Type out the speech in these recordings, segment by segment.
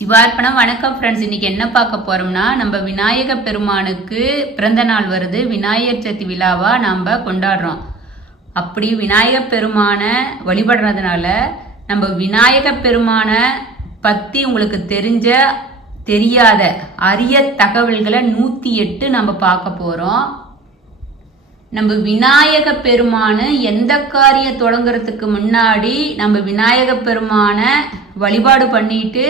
சிவார்ப்பணம். வணக்கம் ஃப்ரெண்ட்ஸ். இன்னைக்கு என்ன பார்க்க போறோம்னா, நம்ம விநாயக பெருமானுக்கு பிறந்த நாள் வருது. விநாயகர் சதுர்த்தி விழாவா நம்ம கொண்டாடுறோம். அப்படி விநாயக பெருமானை வழிபடுறதுனால நம்ம விநாயக பெருமானை பற்றி உங்களுக்கு தெரியாத அரிய தகவல்களை 108 நம்ம பார்க்க போகிறோம். நம்ம விநாயக பெருமானு எந்த காரியம் தொடங்குறதுக்கு முன்னாடி நம்ம விநாயக பெருமானை வழிபாடு பண்ணிட்டு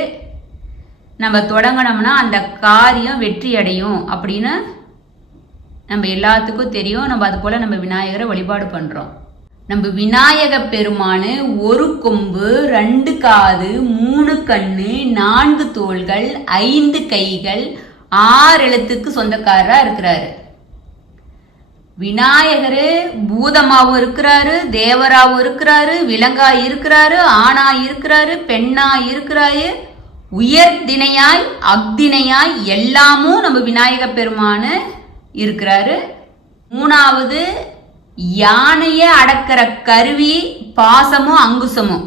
நம்ம தொடங்கினோம்னா அந்த காரியம் வெற்றி அடையும் அப்படின்னு நம்ம எல்லாத்துக்கும் தெரியும். நம்ம அது போல் நம்ம விநாயகரை வழிபாடு பண்ணுறோம். நம்ம விநாயக பெருமானு 1 கொம்பு, 2 காது, 3 கண்ணு, 4 தோள்கள், 5 கைகள், 6 எழுத்துக்கு சொந்தக்காரராக இருக்கிறாரு. விநாயகர் பூதமாகவும் இருக்கிறாரு, தேவராகவும் இருக்கிறாரு, விலங்கா இருக்கிறாரு, ஆணா இருக்கிறாரு, பெண்ணா இருக்கிறாரு, உயர் திணையாய் அக்திணையாய் எல்லாமும் நம்ம விநாயக பெருமானு இருக்கிறாரு. 3வது யானைய அடக்கிற கருவி பாசமும் அங்குசமும்.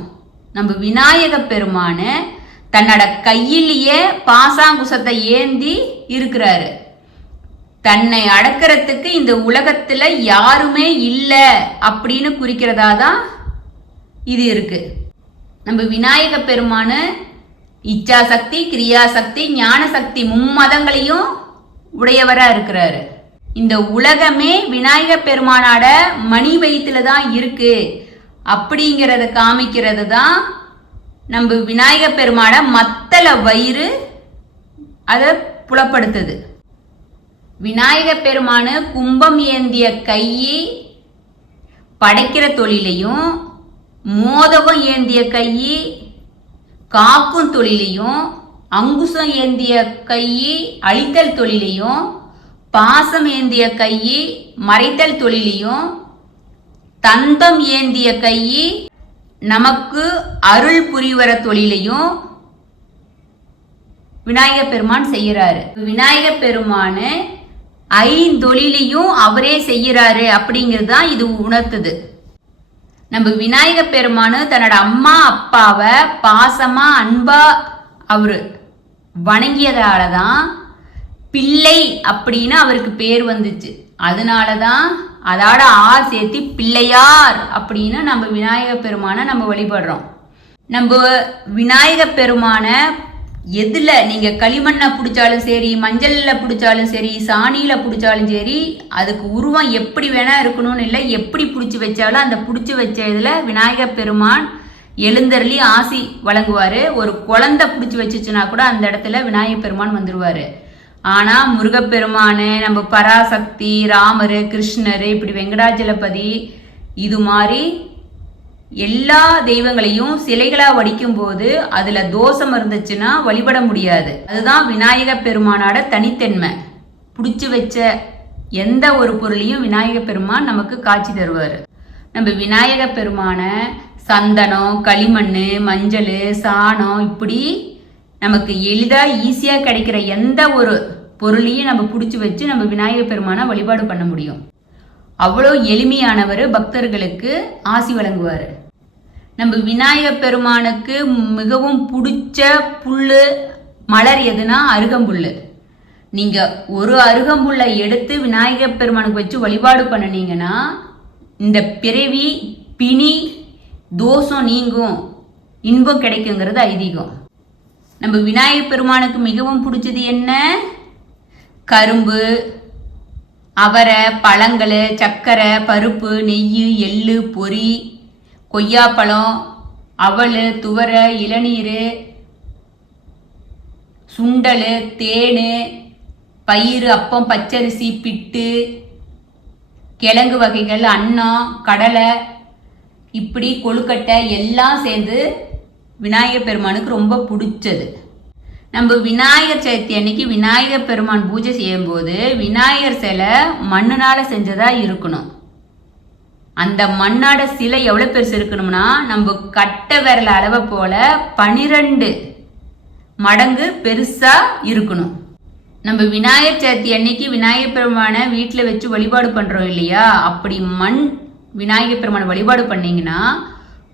நம்ம விநாயக பெருமானு தன்னோட கையிலேயே பாசாங்குசத்தை ஏந்தி இருக்கிறாரு. தன்னை அடக்கிறதுக்கு இந்த உலகத்துல யாருமே இல்லை அப்படின்னு குறிக்கிறதா தான் இது இருக்கு. நம்ம விநாயக பெருமானு இச்சா சக்தி, கிரியா சக்தி, ஞான சக்தி மும்மதங்களையும் உடையவரா இருக்கிறாரு. இந்த உலகமே விநாயக பெருமானோட மணி வயிற்றுல தான் இருக்கு அப்படிங்கிறத காமிக்கிறது தான் நம்ம விநாயக பெருமான மத்தள வயிறு அதை புலப்படுத்துது. விநாயக பெருமானு கும்பம் ஏந்திய கையை படைக்கிற தொழிலையும், மோதகம் ஏந்திய கையை காக்கும் தொழிலையும், அங்குசம் ஏந்திய கையை அழித்தல் தொழிலையும், பாசம் ஏந்திய கையை மறைத்தல் தொழிலையும், தந்தம் ஏந்திய கையை நமக்கு அருள் புரிவர தொழிலையும் விநாயக பெருமான் செய்யறாரு. விநாயக பெருமானு 5 தொழிலையும் அவரே செய்யறாரு அப்படிங்கிறது தான் இது உணர்த்துது. நம்ம விநாயக பெருமானு தன்னோட அம்மா அப்பாவை பாசமா அன்பா அவரு வணங்கியதால தான் பிள்ளை அப்படின்னு அவருக்கு பேர் வந்துச்சு. அதனாலதான் அதோட சேர்த்து பிள்ளையார் அப்படின்னு நம்ம விநாயக பெருமானை நம்ம வழிபடுறோம். நம்ம விநாயக பெருமானை எதுல நீங்க களிமண்ணை பிடிச்சாலும் சரி, மஞ்சள்ல பிடிச்சாலும் சரி, சாணியில பிடிச்சாலும் சரி, அதுக்கு உருவம் எப்படி வேணா இருக்கணும்னு இல்லை. எப்படி பிடிச்சி வச்சாலும் அந்த பிடிச்சி வச்ச இதுல விநாயக பெருமான் எழுந்தருளி ஆசி வழங்குவாரு. ஒரு குழந்தை பிடிச்சி வச்சுச்சுன்னா கூட அந்த இடத்துல விநாயக பெருமான் வந்துருவாரு. ஆனா முருகப்பெருமானு, நம்ம பராசக்தி, ராமரு, கிருஷ்ணரு, இப்படி வெங்கடாஜலபதி, இது மாதிரி எல்லா தெய்வங்களையும் சிலைகளா வடிக்கும் போது அதுல தோஷம் இருந்துச்சுன்னா வழிபட முடியாது. அதுதான் விநாயக பெருமானோட தனித்தன்மை. பிடிச்சி வச்ச எந்த ஒரு பொருளையும் விநாயக பெருமான் நமக்கு காட்சி தருவாரு. நம்ம விநாயக பெருமான சந்தனம், களிமண், மஞ்சள், சாணம், இப்படி நமக்கு எளிதா ஈஸியா கிடைக்கிற எந்த ஒரு பொருளையும் நம்ம பிடிச்சி வச்சு நம்ம விநாயக பெருமான வழிபாடு பண்ண முடியும். அவ்வளோ எளிமையானவர், பக்தர்களுக்கு ஆசி வழங்குவார். நம்ம விநாயக பெருமானுக்கு மிகவும் பிடிச்ச புல்லு மலர் எதுனா அருகம்புல்லு. நீங்க ஒரு அருகம்புல்லை எடுத்து விநாயக பெருமானுக்கு வச்சு வழிபாடு பண்ணினீங்கன்னா இந்த பிறவி பிணி தோஷம் நீங்கும், இன்பம் கிடைக்குங்கிறது ஐதீகம். நம்ம விநாயக பெருமானுக்கு மிகவும் பிடிச்சது என்ன? கரும்பு, அவரை, பழங்கள், சர்க்கரை, பருப்பு, நெய், எள்ளு, பொரி, கொய்யாப்பழம், அவல், துவரை, இளநீர், சுண்டல், தேன், பயிறு, அப்பம், பச்சரிசி, பிட்டு, கிழங்கு வகைகள், அன்னம், கடலை, இப்படி கொழுக்கட்டை எல்லாம் சேர்ந்து விநாயகர் பெருமானுக்கு ரொம்ப பிடிச்சது. நம்ம விநாயகர் சதுர்த்தி அன்னைக்கு விநாயகர் பெருமான் பூஜை செய்யும் போது விநாயகர் சிலை மண்ணுனால செஞ்சதா இருக்கணும். அந்த மண்ணோட சிலை எவ்வளவு பெருசு இருக்கணும்னா நம்ம கட்டை விரல அளவை போல 12 மடங்கு பெருசா இருக்கணும். நம்ம விநாயகர் சதுர்த்தி அன்னைக்கு விநாயகர் பெருமானை வீட்டில் வச்சு வழிபாடு பண்றோம் இல்லையா? அப்படி மண் விநாயகர் பெருமானை வழிபாடு பண்ணீங்கன்னா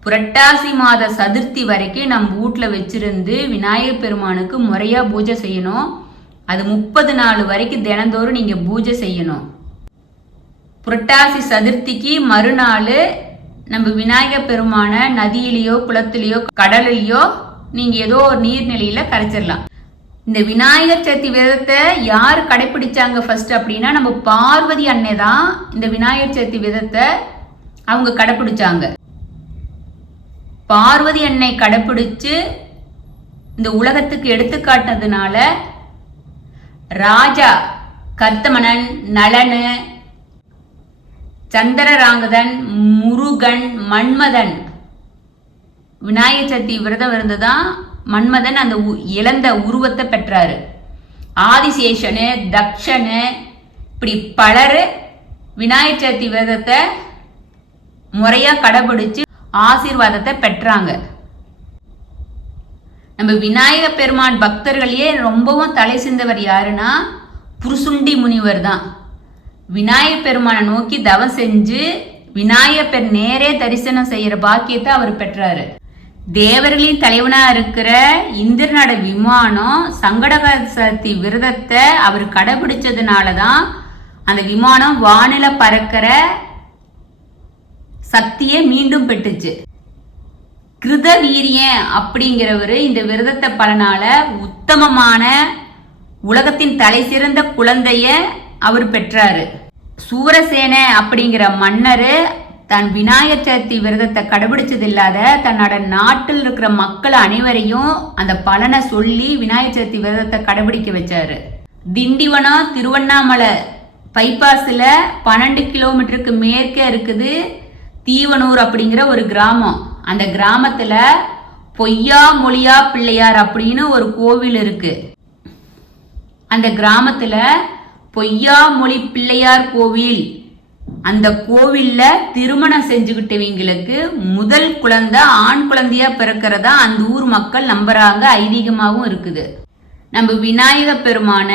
புரட்டாசி மாத சதுர்த்தி வரைக்கும் நம்ம வீட்டில் வச்சிருந்து விநாயகர் பெருமானுக்கு முறையா பூஜை செய்யணும். அது 30 நாள் வரைக்கும் தினந்தோறும் நீங்க பூஜை செய்யணும். புரட்டாசி சதுர்த்திக்கு மறுநாள் நம்ம விநாயகர் பெருமான நதியிலேயோ குளத்திலேயோ கடலிலேயோ நீங்க ஏதோ ஒரு நீர்நிலையில கரைச்சிடலாம். இந்த விநாயகர் சதுர்த்தி விரதத்தை யார் கடைபிடிச்சாங்க ஃபர்ஸ்ட் அப்படின்னா நம்ம பார்வதி அன்னை தான் இந்த விநாயகர் சதுர்த்தி விரதத்தை அவங்க கடைபிடிச்சாங்க. பார்வதி அன்னை கடைபிடிச்சு இந்த உலகத்துக்கு எடுத்துக்காட்டினதுனால ராஜா கர்த்தமனன், நலனு, சந்திரராங்கதன், முருகன், மன்மதன் விநாயகர் சதுர்த்தி விரதம் இருந்துதான் மன்மதன் அந்த இழந்த உருவத்தை பெற்றாரு. ஆதிசேஷனு, தக்ஷனு, இப்படி பலர் விநாயகர் சதுர்த்தி விரதத்தை முறையா கடைபிடிச்சு ஆசீர்வாதத்தை பெற்றாங்க. நம்ம விநாயகர் பெருமான் பக்தர்களையே ரொம்பவும் தலை சிந்தவர் யாருன்னா புருசுண்டி முனிவர் தான். விநாயகர் பெருமானை நோக்கி தவம் செஞ்சு விநாயகர் நேரே தரிசனம் செய்யற பாக்கியத்தை அவர் பெற்றாரு. தேவர்களின் தலைவனா இருக்கிற இந்திரனோட விமானம் சங்கடகர சதுர்த்தி விரதத்தை அவர் கடைபிடிச்சதுனாலதான் அந்த விமானம் வானில பறக்கிற சக்தியை மீண்டும் பெற்றுச்சு. கிருத வீரியன் அப்படிங்கிறவரு இந்த விரதத்தை பலனால உத்தமமான உலகத்தின் தலை சிறந்த குழந்தைய அவர் பெற்றாரு. சூரசேன அப்படிங்கிற மன்னரு தன் விநாயகர் சதுர்த்தி விரதத்தை கடைபிடிச்சது இல்லாத தன்னோட நாட்டில் இருக்கிற மக்கள் அனைவரையும் அந்த பலனை சொல்லி விநாயகர் சதுர்த்தி விரதத்தை கடைபிடிக்க வச்சாரு. திண்டிவனம் திருவண்ணாமலை பைபாஸ்ல 12 கிலோமீட்டருக்கு மேற்கே இருக்குது தீவனூர் அப்படிங்கிற ஒரு கிராமம். அந்த கிராமத்துல பொய்யா மொழியா பிள்ளையார் அப்படின்னு ஒரு கோவில் இருக்கு. அந்த கிராமத்துல பொய்யா மொழி பிள்ளையார் கோவில், அந்த கோவில்ல திருமணம் செஞ்சுக்கிட்டவங்களுக்கு முதல் குழந்தை ஆண் குழந்தையா பிறக்கிறதா அந்த ஊர் மக்கள் நம்புறாங்க, ஐதீகமாகவும் இருக்குது. நம்ம விநாயகர் பெருமான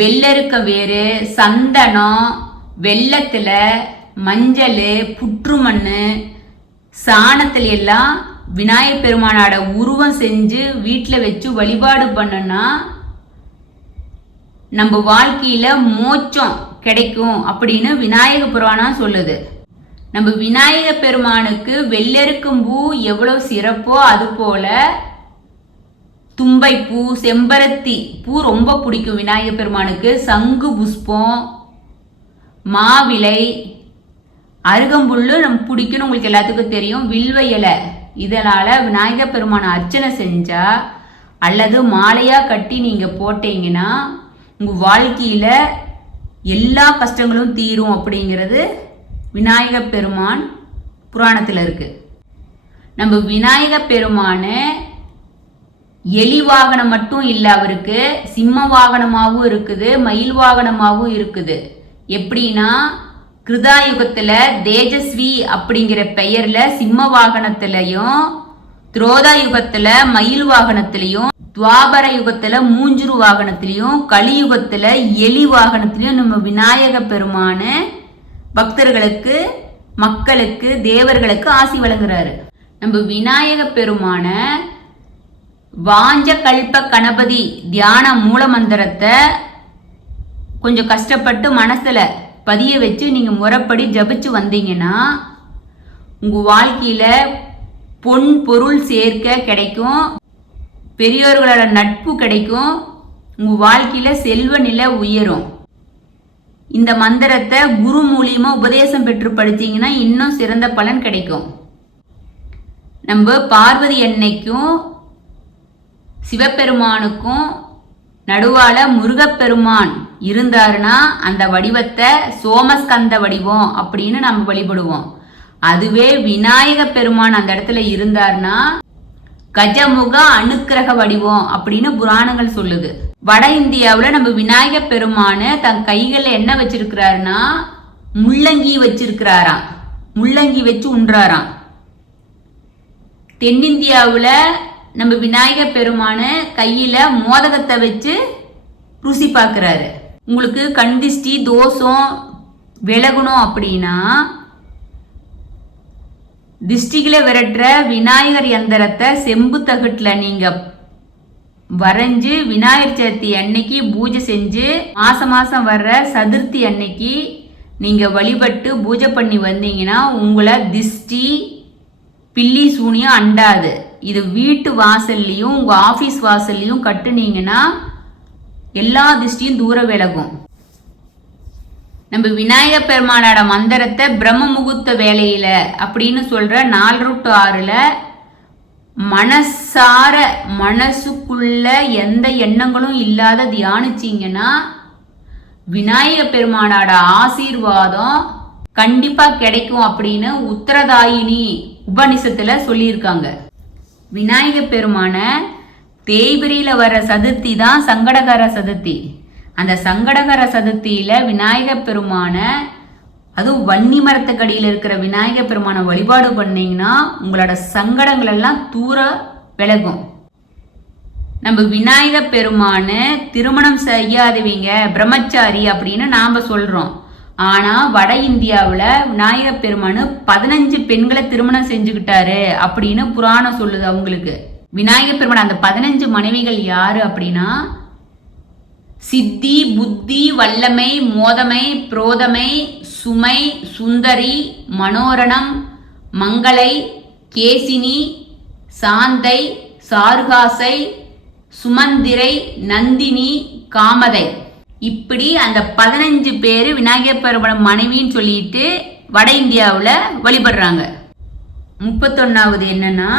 வெள்ளருக்க வேறு, சந்தனம், வெள்ளத்துல மஞ்சள், புற்றுமண், சாணத்துல எல்லாம் விநாயகர் பெருமானோட உருவம் செஞ்சு வீட்டில் வச்சு வழிபாடு பண்ணனா நம்ம வாழ்க்கையில மோட்சம் கிடைக்கும் அப்படின்னு விநாயக புராணம் சொல்லுது. நம்ம விநாயக பெருமானுக்கு வெள்ளெருக்கும் பூ எவ்வளவு சிறப்போ அது போல தும்பைப்பூ, செம்பருத்தி பூ ரொம்ப பிடிக்கும் விநாயக பெருமானுக்கு. சங்கு புஷ்பம், மாவிலை, அருகம்புல்லு நம்ம பிடிக்கும்னு உங்களுக்கு எல்லாத்துக்கும் தெரியும். வில்வ இலை, இதனால விநாயக பெருமானை அர்ச்சனை செஞ்சா அல்லது மாலையா கட்டி நீங்க போட்டீங்கன்னா உங்க வாழ்க்கையில எல்லா கஷ்டங்களும் தீரும் அப்படிங்கிறது விநாயக பெருமான் புராணத்தில் இருக்கு. நம்ம விநாயக பெருமான எலி வாகனம் மட்டும் இல்லை, அவருக்கு சிம்ம வாகனமாகவும் இருக்குது, மயில் வாகனமாகவும் இருக்குது. எப்படின்னா கிருதாயுகத்துல தேஜஸ்வி அப்படிங்கிற பெயர்ல சிம்ம வாகனத்திலையும், திரோதா யுகத்துல மயில் வாகனத்திலையும், துவாபர யுகத்துல மூஞ்சுரு வாகனத்திலையும், கலியுகத்துல எலி வாகனத்திலையும் நம்ம விநாயக பெருமான பக்தர்களுக்கு, மக்களுக்கு, தேவர்களுக்கு ஆசி வழங்குறாரு. நம்ம விநாயக பெருமான வாஞ்ச கல்ப கணபதி தியான மூல மந்திரத்தை கொஞ்சம் கஷ்டப்பட்டு மனசுல பதிய வச்சு நீங்க முறைப்படி ஜபிச்சு வந்தீங்கன்னா உங்க வாழ்க்கையில பொன் பொருள் சேர்க்க கிடைக்கும், பெரியோர்களோட நட்பு கிடைக்கும், உங்க வாழ்க்கையில செல்வ நிலை உயரும். இந்த மந்திரத்தை குரு மூலியமா உபதேசம் பெற்று படிச்சீங்கன்னா இன்னும் சிறந்த பலன் கிடைக்கும். நம்ம பார்வதி அன்னைக்கும் சிவபெருமானுக்கும் நடுவால முருகப்பெருமான் இருந்தாருன்னா அந்த வடிவத்தை சோமஸ்கந்த வடிவம் அப்படின்னு நம்ம வழிபடுவோம். அதுவே விநாயக பெருமான் அந்த இடத்துல இருந்தார்னா கஜமுக அனுக்கிரக வடிவம் அப்படின்னு புராணங்கள் சொல்லுது. வட இந்தியாவில் நம்ம விநாயக பெருமான தன் கைகளில் என்ன வச்சிருக்கிறாருன்னா முள்ளங்கி வச்சிருக்கிறாராம், முள்ளங்கி வச்சு உண்றாராம். தென்னிந்தியாவில் நம்ம விநாயக பெருமான கையில மோதகத்தை வச்சு ருசி பார்க்கிறாரு. உங்களுக்கு கண்திஷ்டி தோஷம் விலகணும் அப்படின்னா திஷ்டிகளை விரட்டுற விநாயகர் யந்திரத்தை செம்பு தகட்டுல நீங்க வரைஞ்சு விநாயகர் சதுர்த்தி அன்னைக்கு பூஜை செஞ்சு மாசம் வர்ற சதுர்த்தி அன்னைக்கு நீங்க வழிபட்டு பூஜை பண்ணி வந்தீங்கன்னா உங்களை திஷ்டி பில்லி சூனியம் அண்டாது. இது வீட்டு வாசல்லையும் உங்க ஆபீஸ் வாசல்லையும் கட்டுனீங்கன்னா எல்லா திஷ்டியும் தூர விலகும். நம்ம விநாயகர் பெருமானோட மந்திரத்தை பிரம்ம முகூர்த்த வேலையில அப்படின்னு சொல்ற 4 to 6ல மனசார மனசுக்குள்ள எந்த எண்ணங்களும் இல்லாத தியானிச்சிங்கன்னா விநாயகர் பெருமானோட ஆசீர்வாதம் கண்டிப்பா கிடைக்கும் அப்படின்னு உத்தரதாயினி உபநிஷத்துல சொல்லியிருக்காங்க. விநாயகர் பெருமான தேய்பிரியில வர சதுர்த்தி தான் சங்கடகர சதுர்த்தி. அந்த சங்கடகர சதுர்த்தியில விநாயகர் பெருமான அதுவும் வன்னி மரத்துக்கடியில் இருக்கிற விநாயகர் பெருமான வழிபாடு பண்ணீங்கன்னா உங்களோட சங்கடங்கள் எல்லாம் தூர விலகும். நம்ம விநாயகர் பெருமான திருமணம் செய்யாதவங்க பிரம்மச்சாரி அப்படின்னு நாம சொல்றோம். ஆனா வட இந்தியாவில் விநாயகர் பெருமானு 15 பெண்களை திருமணம் செஞ்சுக்கிட்டாரு அப்படின்னு புராணம் சொல்லுது. அவங்களுக்கு விநாயகர் பெருமான் அந்த 15 மனைவிகள் யாரு அப்படின்னா சித்தி, புத்தி, வல்லமை, மோதமை, புரோதமை, சுமை, சுந்தரி, மனோரணம், மங்களை, கேசினி, சாந்தை, சாருகாசை, சுமந்திரை, நந்தினி, காமதை. இப்படி அந்த 15 பேரு விநாயகர் பெருமான் மனைவின்னு சொல்லிட்டு வட இந்தியாவில் வழிபடுறாங்க. 31வது என்னன்னா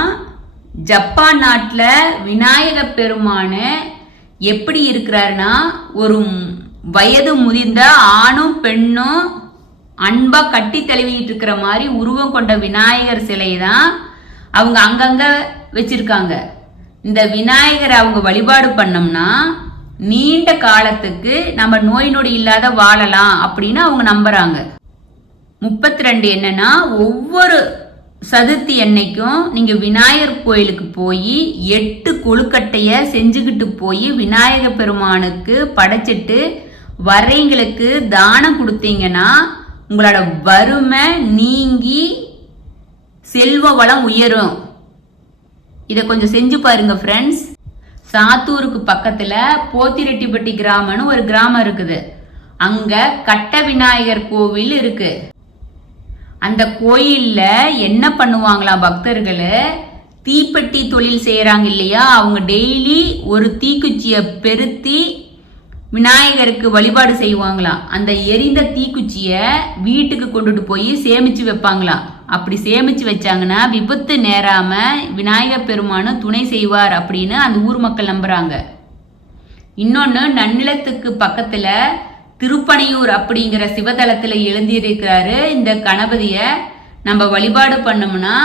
ஜப்பான் நாட்டில் விநாயகர் பெருமான எப்படி இருக்கிறாருன்னா ஒரு வயது முதிர்ந்த ஆணும் பெண்ணும் அன்பா கட்டி தழுவிட்டு இருக்கிற மாதிரி உருவம் கொண்ட விநாயகர் சிலை தான் அவங்க அங்கங்க வச்சிருக்காங்க. இந்த விநாயகரை அவங்க வழிபாடு பண்ணோம்னா நீண்ட காலத்துக்கு நம்ம நோய் நொடி இல்லாத வாழலாம் அப்படின்னு அவங்க நம்புறாங்க. 32 என்னன்னா ஒவ்வொரு சதுர்த்தி அன்னைக்கும் நீங்க விநாயகர் கோயிலுக்கு போய் 8 கொழுக்கட்டைய செஞ்சுக்கிட்டு போய் விநாயகர் பெருமானுக்கு படைச்சிட்டு வர்றவங்களுக்கு தானம் கொடுத்தீங்கன்னா உங்களோட வறுமை நீங்கி செல்வ வளம் உயரும். இதை கொஞ்சம் செஞ்சு பாருங்க ஃப்ரெண்ட்ஸ். சாத்தூருக்கு பக்கத்துல போத்திரெட்டிப்பட்டி கிராமம்னு ஒரு கிராமம் இருக்குது. அங்க கட்ட விநாயகர் கோவில் இருக்கு. அந்த கோயில்ல என்ன பண்ணுவாங்களாம் பக்தர்கள், தீப்பெட்டி தொழில் செய்யறாங்க இல்லையா, அவங்க டெய்லி ஒரு தீக்குச்சியை பெருத்தி விநாயகருக்கு வழிபாடு செய்வாங்களாம். அந்த எரிந்த தீக்குச்சிய வீட்டுக்கு கொண்டுட்டு போய் சேமிச்சு வைப்பாங்களாம். அப்படி சேமிச்சு வச்சாங்கன்னா விபத்து நேராம விநாயகர் பெருமானு துணை செய்வார் அப்படின்னு அந்த ஊர் மக்கள் நம்புறாங்க. இன்னொன்னு நன்னிலத்துக்கு பக்கத்துல திருப்பனையூர் அப்படிங்கிற சிவதலத்துல எழுந்திருக்கிறாரு இந்த கணபதிய நம்ம வழிபாடு பண்ணோம்னா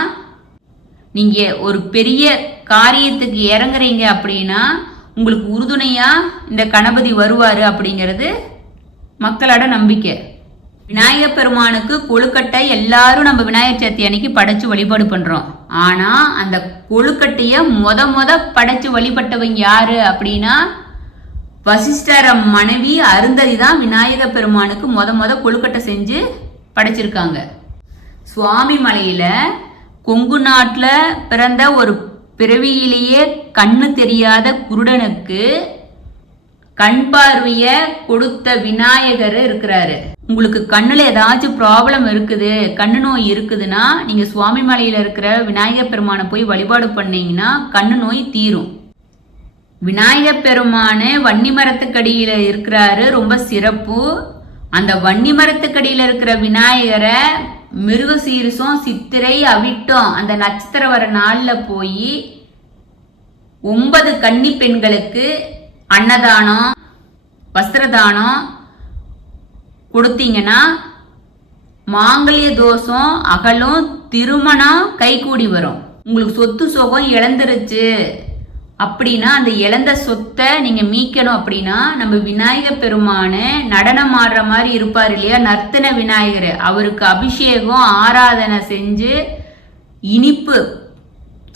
நீங்க ஒரு பெரிய காரியத்துக்கு இறங்குறீங்க அப்படின்னா உங்களுக்கு உறுதுணையா இந்த கணபதி வருவாரு அப்படிங்கிறது மக்களோட நம்பிக்கை. விநாயகர் பெருமானுக்கு கொழுக்கட்டை எல்லாரும் நம்ம விநாயகர் சதுர்த்தி அன்னைக்கு படைச்சு வழிபாடு பண்றோம். ஆனா அந்த கொழுக்கட்டைய முத படைச்சு வழிபட்டவங்க யாரு அப்படின்னா வசிஷ்டர மனைவி அருந்ததி தான் விநாயகர் பெருமானுக்கு முத கொழுக்கட்டை செஞ்சு படைச்சிருக்காங்க. சுவாமி மலையில கொங்கு நாட்டுல பிறந்த ஒரு பிறவியிலேயே கண்ணு தெரியாத குருடனுக்கு கண் பார்வைய கொடுத்த விநாயகர் இருக்கிறாரு. உங்களுக்கு கண்ணுல ஏதாச்சும் ப்ராப்ளம் இருக்குது, கண்ணு நோய் இருக்குதுன்னா நீங்க சுவாமி மலையில இருக்கிற விநாயகர் பெருமானை போய் வழிபாடு பண்ணீங்கன்னா கண்ணு நோய் தீரும். விநாயகர் பெருமானு வன்னி மரத்துக்கடியில இருக்கிறாரு, ரொம்ப சிறப்பு. அந்த வன்னி மரத்துக்கடியில இருக்கிற விநாயகரை மிருகசீரிசம், சித்திரை, அவிட்டம் அந்த நட்சத்திரம் வர நாள்ல போய் 9 கன்னி பெண்களுக்கு அன்னதானம் வஸ்திரதானம் கொடுத்தீங்கன்னா மாங்கல்ய தோஷம் அகலும், திருமணம் கைகூடி வரும். உங்களுக்கு சொத்து சோகம் இழந்துருச்சு அப்படின்னா அந்த இழந்த சொத்தை நீங்க மீட்கணும் அப்படின்னா நம்ம விநாயகர் பெருமான நடனம் ஆடுற மாதிரி இருப்பார் இல்லையா, நர்த்தன விநாயகர், அவருக்கு அபிஷேகம் ஆராதனை செஞ்சு இனிப்பு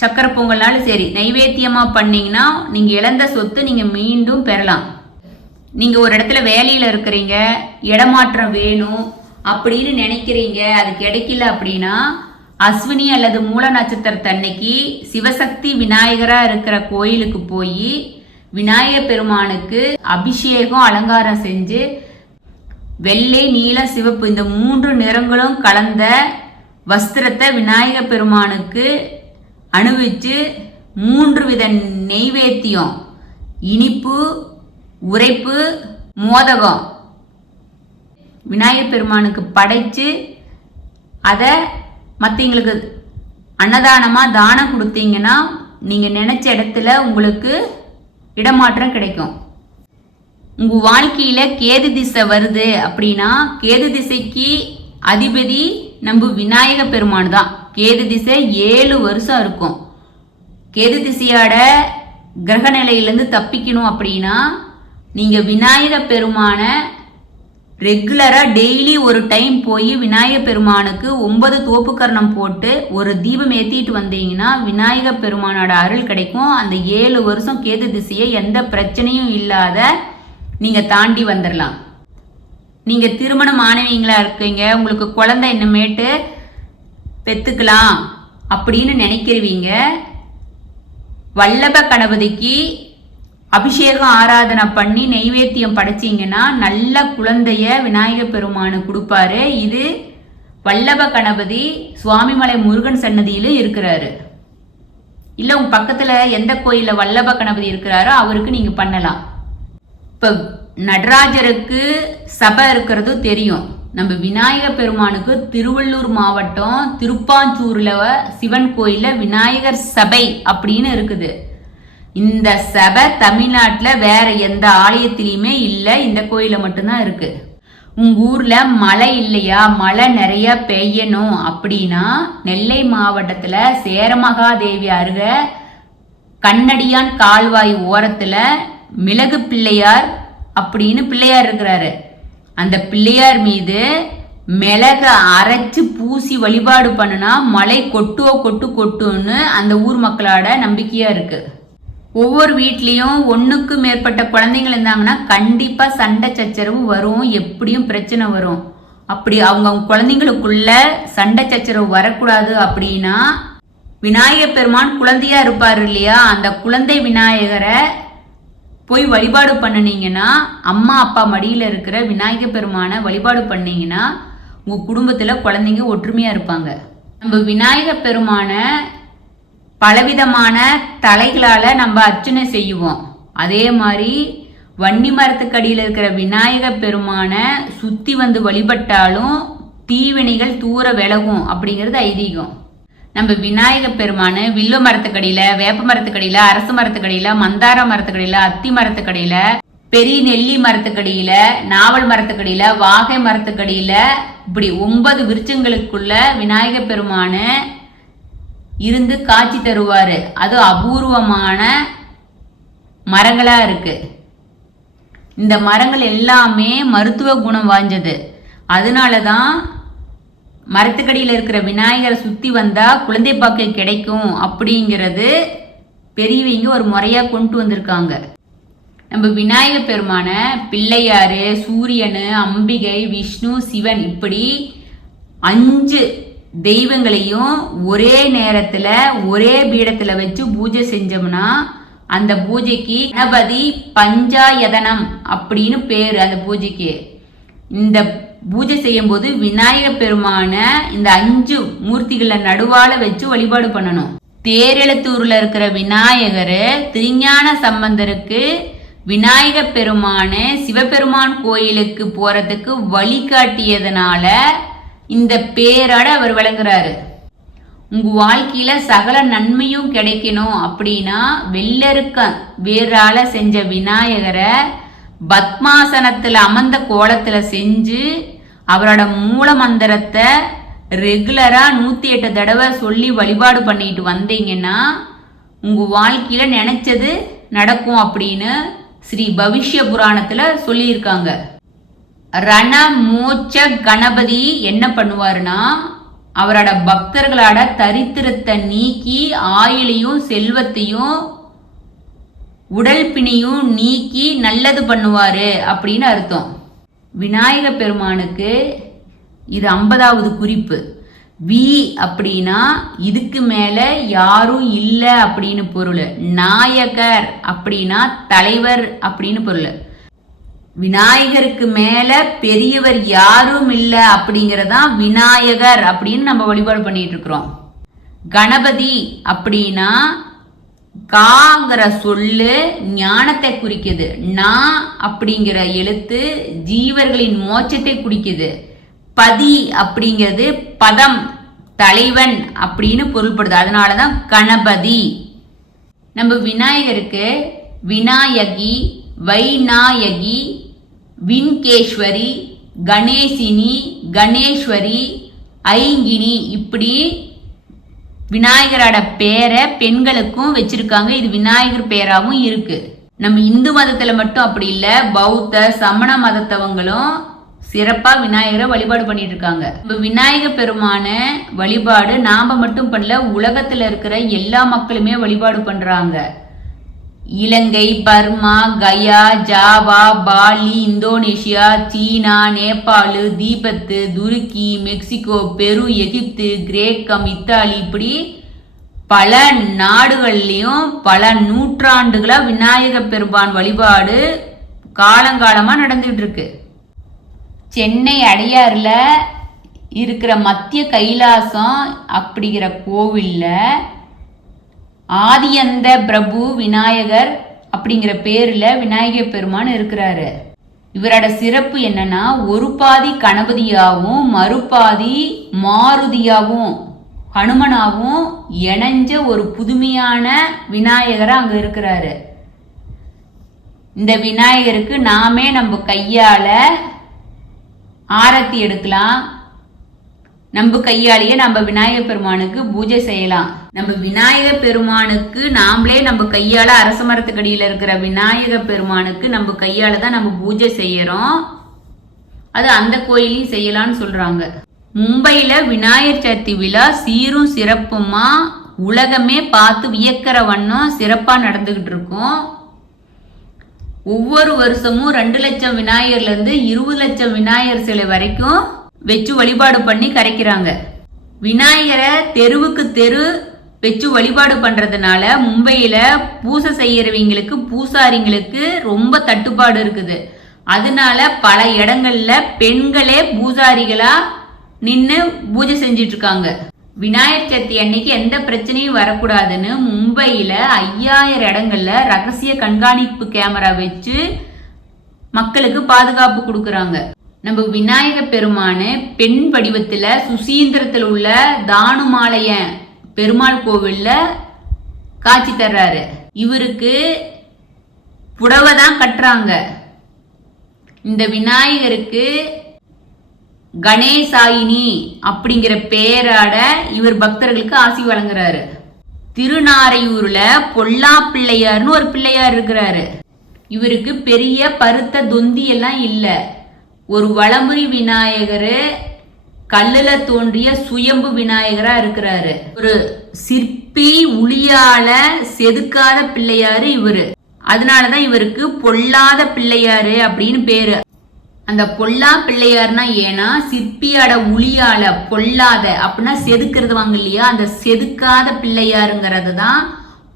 சக்கரை பொங்கல்னாலும் சரி நைவேத்தியமா பண்ணீங்கன்னா நீங்க இழந்த சொத்து நீங்க மீண்டும் பெறலாம். நீங்க ஒரு இடத்துல வேலையில இருக்கிறீங்க, இடமாற்றம் வேணும் அப்படின்னு நினைக்கிறீங்க, அது கிடைக்கல அப்படின்னா அஸ்வினி அல்லது மூல நட்சத்திரத்தன்னைக்கு சிவசக்தி விநாயகரா இருக்கிற கோயிலுக்கு போய் விநாயகர் பெருமானுக்கு அபிஷேகம் அலங்காரம் செஞ்சு வெள்ளை நீல சிவப்பு இந்த 3 நிறங்களும் கலந்த வஸ்திரத்தை விநாயகர் பெருமானுக்கு அணிவிச்சு 3 வித நெய்வேத்தியம், இனிப்பு, உரைப்பு, மோதகம் விநாயகர் பெருமானுக்கு படைச்சு அதை மற்றவங்களுக்கு அன்னதானமா தானம் கொடுத்தீங்கன்னா நீங்க நினைச்ச இடத்துல உங்களுக்கு இடமாற்றம் கிடைக்கும். உங்க வாழ்க்கையில கேது திசை வருது அப்படின்னா கேது திசைக்கு அதிபதி நம்ம விநாயக பெருமான் தான். கேது திசை 7 வருஷம் இருக்கும். கேது திசையோட கிரக நிலையிலிருந்து தப்பிக்கணும் அப்படின்னா நீங்க விநாயக பெருமான ரெகுலரா டெய்லி ஒரு டைம் போய் விநாயக பெருமானுக்கு 9 தோப்புக்கரணம் போட்டு ஒரு தீபம் ஏத்திட்டு வந்தீங்கன்னா விநாயக பெருமானோட அருள் கிடைக்கும். அந்த 7 வருஷம் கேது திசையை எந்த பிரச்சனையும் இல்லாத நீங்க தாண்டி வந்துடலாம். நீங்க திருமணம் ஆனவங்களா இருக்கீங்க, உங்களுக்கு குழந்தை இன்னமேட்டு பெத்துக்கலாம் அப்படின்னு நினைக்கிறவீங்க, வல்லப கணபதிக்கு அபிஷேகம் ஆராதனை பண்ணி நெய்வேத்தியம் படைச்சிங்கன்னா நல்ல குழந்தைய விநாயகர் பெருமானு கொடுப்பாரு. இது வல்லப கணபதி சுவாமிமலை முருகன் சன்னதியிலும் இருக்கிறாரு. இல்ல உங்க பக்கத்துல எந்த கோயில்ல வல்லப கணபதி இருக்கிறாரோ அவருக்கு நீங்க பண்ணலாம். இப்ப நடராஜருக்கு சபை இருக்கிறது தெரியும். நம்ம விநாயகர் பெருமானுக்கு திருவள்ளூர் மாவட்டம் திருப்பாஞ்சூர்ல சிவன் கோயில்ல விநாயகர் சபை அப்படின்னு இருக்குது. இந்த சபை தமிழ்நாட்டில் வேற எந்த ஆலயத்திலையுமே இல்லை, இந்த கோயில மட்டும்தான் இருக்கு. உங்க ஊர்ல மழை இல்லையா, மழை நிறைய பெய்யணும் அப்படின்னா நெல்லை மாவட்டத்துல சேரமகாதேவி அருக கண்ணடியான் கால்வாய் ஓரத்துல மிளகு பிள்ளையார் அப்படின்னு பிள்ளையார் இருக்கிறாரு. அந்த பிள்ளையார் மீது மிளக அரைச்சு பூசி வழிபாடு பண்ணுனா மழை கொட்டுன்னு அந்த ஊர் மக்களோட நம்பிக்கையா இருக்கு. ஒவ்வொரு வீட்லயும் 1க்கு மேற்பட்ட குழந்தைகள் இருந்தாங்கன்னா கண்டிப்பா சண்டை சச்சரவு வரும், எப்படியும் பிரச்சனை வரும். அப்படி அவங்க குழந்தைங்களுக்குள்ள சண்டை சச்சரவு வரக்கூடாது அப்படின்னா விநாயகர் பெருமான் குழந்தையா இருப்பாரு இல்லையா, அந்த குழந்தை விநாயகரை போய் வழிபாடு பண்ணினீங்கன்னா அம்மா அப்பா மடியில இருக்கிற விநாயகர் பெருமானை வழிபாடு பண்ணீங்கன்னா உங்க குடும்பத்துல குழந்தைங்க ஒற்றுமையா இருப்பாங்க. நம்ம விநாயகர் பெருமான பலவிதமான தலைகளால நம்ம அர்ச்சனை செய்வோம். அதே மாதிரி வன்னி மரத்துக்கடியில் இருக்கிற விநாயகர் பெருமான சுத்தி வந்து வழிபட்டாலும் தீவினைகள் தூர விலகும் அப்படிங்கிறது ஐதீகம். நம்ம விநாயகர் பெருமான வில்வ மரத்துக்கடியில, வேப்ப மரத்துக்கடியில, அரசு மரத்துக்கடியில, மந்தார மரத்துக்கடியில, அத்தி மரத்துக்கடியில, பெரிய நெல்லி மரத்துக்கடியில, நாவல் மரத்துக்கடியில, வாகை மரத்துக்கடியில இப்படி 9 விருட்சங்களுக்குள்ள விநாயகர் பெருமான இருந்து காட்சி தருவாரு. அது அபூர்வமான மரங்களா இருக்கு. இந்த மரங்கள் எல்லாமே மருத்துவ குணம் வாய்ந்தது. அதனாலதான் மரத்துக்கடியில் இருக்கிற விநாயகரை சுத்தி வந்தா குழந்தை பாக்கியம் கிடைக்கும் அப்படிங்கிறது பெரியவங்க ஒரு முறையா கொண்டு வந்திருக்காங்க. நம்ம விநாயகர் பெருமான பிள்ளையாரு, சூரியனு, அம்பிகை, விஷ்ணு, சிவன் இப்படி 5 தெய்வங்களையும் ஒரே நேரத்துல ஒரே பீடத்துல வச்சு பூஜை செஞ்சோம்னா அந்த பூஜைக்கு கணபதி பஞ்சாயதனம் அப்படின்னு பேரு. அந்த பூஜைக்கு இந்த பூஜை செய்யும் போது விநாயகர் பெருமான இந்த 5 மூர்த்திகளை நடுவால வச்சு வழிபாடு பண்ணணும். தேரெழுத்தூர்ல இருக்கிற விநாயகர் திருஞான சம்பந்தருக்கு விநாயகர் பெருமான சிவபெருமான் கோயிலுக்கு போறதுக்கு வழிகாட்டியதுனால இந்த பேரோட அவர் விளங்குறாரு. உங்க வாழ்க்கையில சகல நன்மையும் கிடைக்கணும் அப்படின்னா வெள்ளருக்க வேறால செஞ்ச விநாயகரை பத்மாசனத்துல அமர்ந்த கோலத்துல செஞ்சு அவரோட மூல மந்திரத்தை ரெகுலரா 108 தடவை சொல்லி வழிபாடு பண்ணிட்டு வந்தீங்கன்னா உங்க வாழ்க்கையில நினைச்சது நடக்கும் அப்படின்னு ஸ்ரீ பவிஷ்ய புராணத்துல சொல்லியிருக்காங்க. ரண மோட்ச கணபதி என்ன பண்ணுவாருன்னா அவரோட பக்தர்களோட தரித்திரத்தை நீக்கி ஆயுளையும் செல்வத்தையும் உடல் பிணியும் நீக்கி நல்லது பண்ணுவாரு அப்படின்னு அர்த்தம். விநாயகர் பெருமானுக்கு இது 50வது குறிப்பு. வி அப்படின்னா இதுக்கு மேல யாரும் இல்லை அப்படின்னு பொருள். நாயகர் அப்படின்னா தலைவர் அப்படின்னு பொருள். விநாயகருக்கு மேல பெரியவர் யாரும் இல்லை அப்படிங்கறதான் விநாயகர் அப்படின்னு நம்ம வழிபாடு பண்ணிட்டு இருக்கிறோம். கணபதி அப்படின்னா காங்கிற சொல்லு ஞானத்தை குறிக்குது. நா அப்படிங்கிற எழுத்து ஜீவர்களின் மோட்சத்தை குறிக்குது. பதி அப்படிங்கிறது பதம், தலைவன் அப்படின்னு பொருள்படுது. அதனாலதான் கணபதி. நம்ம விநாயகருக்கு விநாயகி, வைநாயகி, வின்கேஸ்வரி, கணேசினி, கணேஸ்வரி, ஐங்கினி இப்படி விநாயகரோட பேரை பெண்களுக்கும் வச்சிருக்காங்க. இது விநாயகர் பேராவும் இருக்கு. நம்ம இந்து மதத்துல மட்டும் அப்படி இல்லை, பௌத்த சமண மதத்தவங்களும் சிறப்பா விநாயகரை வழிபாடு பண்ணிட்டு இருக்காங்க. இப்ப விநாயக பெருமான வழிபாடு நாம மட்டும் பண்ணல, உலகத்துல இருக்கிற எல்லா மக்களுமே வழிபாடு பண்றாங்க. இலங்கை, Burma, Gaya, Java, Bali, Indonesia, சீனா, நேபாள், தீபத்து, துருக்கி, மெக்சிகோ, பெரு, எகிப்து, கிரேக்கம், இத்தாலி இப்படி பல நாடுகள்லயும் பல நூற்றாண்டுகளா விநாயக பெருமான் வழிபாடு காலங்காலமா நடந்துட்டு இருக்கு. சென்னை அடையாறுல இருக்கிற மத்திய கைலாசம் அப்படிங்கிற கோவில்ல ஆதியந்த பிரபு விநாயகர் அப்படிங்கிற பேர்ல விநாயக பெருமான் இருக்கிறாரு. இவரோட சிறப்பு என்னன்னா, ஒரு பாதி கணபதியாவும் மறுபாதி மாருதியாவும் ஹனுமனாவும் இணைஞ்ச ஒரு புதுமையான விநாயகரா அங்க இருக்கிறாரு. இந்த விநாயகருக்கு நாமே நம்ம கையால ஆரத்தி எடுக்கலாம். நம்ம கையாலேயே நம்ம விநாயக பெருமானுக்கு பூஜை செய்யலாம். நம்ம விநாயக பெருமானுக்கு நாமளே நம்ம கையால அரச மரத்துக்கடியில இருக்கிற விநாயக பெருமானுக்கு நம்ம கையால தான் நம்ம பூஜை செய்யறோம். அது அந்த கோயிலையும் செய்யலாம்னு சொல்றாங்க. மும்பையில விநாயகர் சதுர்த்தி விழா சீரும் சிறப்புமா உலகமே பார்த்து வியக்கிற வண்ணம் சிறப்பா நடந்துகிட்டு இருக்கும். ஒவ்வொரு வருஷமும் 2 லட்சம் விநாயகர்ல இருந்து 20 லட்சம் விநாயகர் சிலை வரைக்கும் வச்சு வழிபாடு பண்ணி கரைக்கிறாங்க. விநாயகரை தெருவுக்கு தெரு வச்சு வழிபாடு பண்றதுனால மும்பையில பூசை செய்யறவங்களுக்கு பூசாரிங்களுக்கு ரொம்ப தட்டுப்பாடு இருக்குது. அதனால பல இடங்கள்ல பெண்களே பூசாரிகளா நின்று பூஜை செஞ்சிட்டு இருக்காங்க. விநாயகர் சதுர்த்தி அன்னைக்கு எந்த பிரச்சனையும் வரக்கூடாதுன்னு மும்பையில 5000 இடங்கள்ல ரகசிய கண்காணிப்பு கேமரா வச்சு மக்களுக்கு பாதுகாப்பு கொடுக்கறாங்க. நம்ம விநாயக பெருமான பெண் வடிவத்துல சுசீந்திரத்தில் உள்ள தானுமாலய பெருமாள் கோவில்ல காட்சி தர்றாரு. இவருக்கு புடவை தான் கட்டுறாங்க. இந்த விநாயகருக்கு கணேசாயினி அப்படிங்கிற பேராட இவர் பக்தர்களுக்கு ஆசி வழங்குறாரு. திருநாரையூர்ல பொல்லா பிள்ளையார்னு ஒரு பிள்ளையார் இருக்கிறாரு. இவருக்கு பெரிய பருத்த தொந்தி எல்லாம் இல்ல. ஒரு வலம்புரி விநாயகரு கல்லுல தோன்றிய சுயம்பு விநாயகரா இருக்கிறாரு. ஒரு சிற்பி உளியால செதுக்காத பிள்ளையாரு இவரு. அதனாலதான் இவருக்கு பொல்லாத பிள்ளையாரு அப்படின்னு பேரு. அந்த பொல்லா பிள்ளையார்னா ஏன்னா சிற்பியோட உளியால பொல்லாத அப்படின்னா செதுக்கிறது வாங்க இல்லையா, அந்த செதுக்காத பிள்ளையாருங்கிறது தான்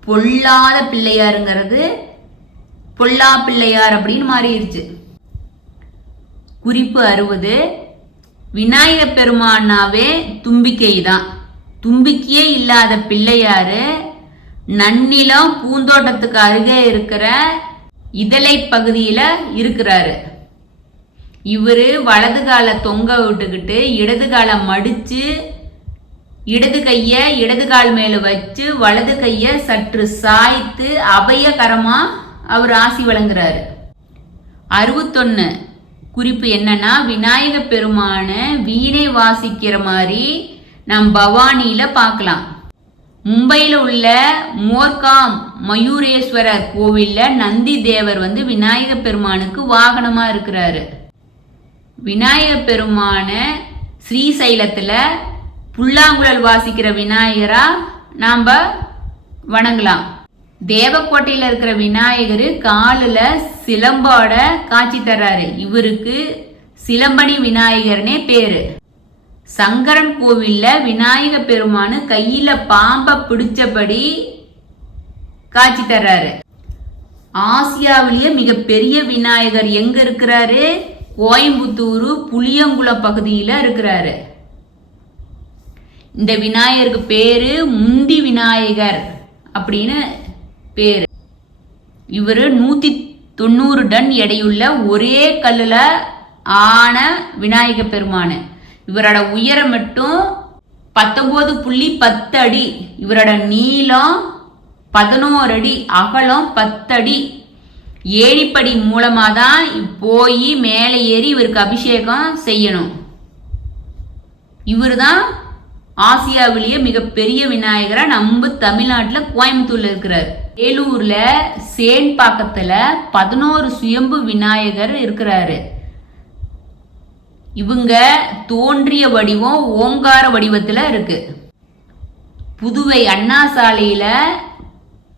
பொல்லாத பிள்ளையாருங்கிறது பொல்லா பிள்ளையார் அப்படின்னு மாறிடுச்சு. குறிப்பு 60. விநாயக பெருமானாவே தும்பிக்கை தான். தும்பிக்கையே இல்லாத பிள்ளையாரு நன்னிலம் பூந்தோட்டத்துக்கு அருகே இருக்கிற இதழை பகுதியில இருக்கிறாரு. இவரு வலது காலை தொங்க விட்டுக்கிட்டு இடது காலை மடிச்சு இடது கைய இடது கால் மேல வச்சு வலது கைய சற்று சாய்த்து அபயகரமா அவர் ஆசி வழங்குறாரு. 61. குறிப்பு என்னன்னா, விநாயக பெருமான வீணை வாசிக்கிற மாதிரி நம் பவானியில பார்க்கலாம். மும்பையில உள்ள மோர்காம் மயூரேஸ்வரர் கோவில்ல நந்தி தேவர் விநாயக பெருமானுக்கு வாகனமா இருக்கிறாரு. விநாயக பெருமான ஸ்ரீசைலத்துல புல்லாங்குழல் வாசிக்கிற விநாயகரா நாம வணங்கலாம். தேவக்கோட்டையில இருக்கிற விநாயகர் காலில் சிலம்போட காட்சி தர்றாரு. இவருக்கு சிலம்பணி விநாயகர்னே பேரு. சங்கரன் கோவில்ல விநாயக பெருமானு கையில பாம்ப பிடிச்சபடி காட்சி தர்றாரு. ஆசியாவிலேயே மிகப்பெரிய விநாயகர் எங்க இருக்கிறாரு? கோயம்புத்தூர் புளியங்குளம் பகுதியில இருக்கிறாரு. இந்த விநாயகருக்கு பேரு முந்தி விநாயகர் அப்படின்னு பேரு. இவரு 190 டன் எடையுள்ள ஒரே கல்லுல ஆன விநாயக பெருமானு. இவரோட உயரம் மட்டும் 19.10 அடி. இவரோட நீளம் 11 அடி, அகலம் 10 அடி. ஏணிப்படி மூலமா தான் போய் மேலே ஏறி இவருக்கு அபிஷேகம் செய்யணும். இவர் தான் ஆசியாவிலேயே மிகப்பெரிய விநாயகரா நம்ம தமிழ்நாட்டில் கோயம்புத்தூர்ல இருக்கிறார். வேலூர்ல சேன்பாக்கத்துல 11 சுயம்பு விநாயகர் இருக்கிறாரு. இவங்க தோன்றிய வடிவம் ஓங்கார வடிவத்துல இருக்கு. புதுவை அண்ணா சாலையில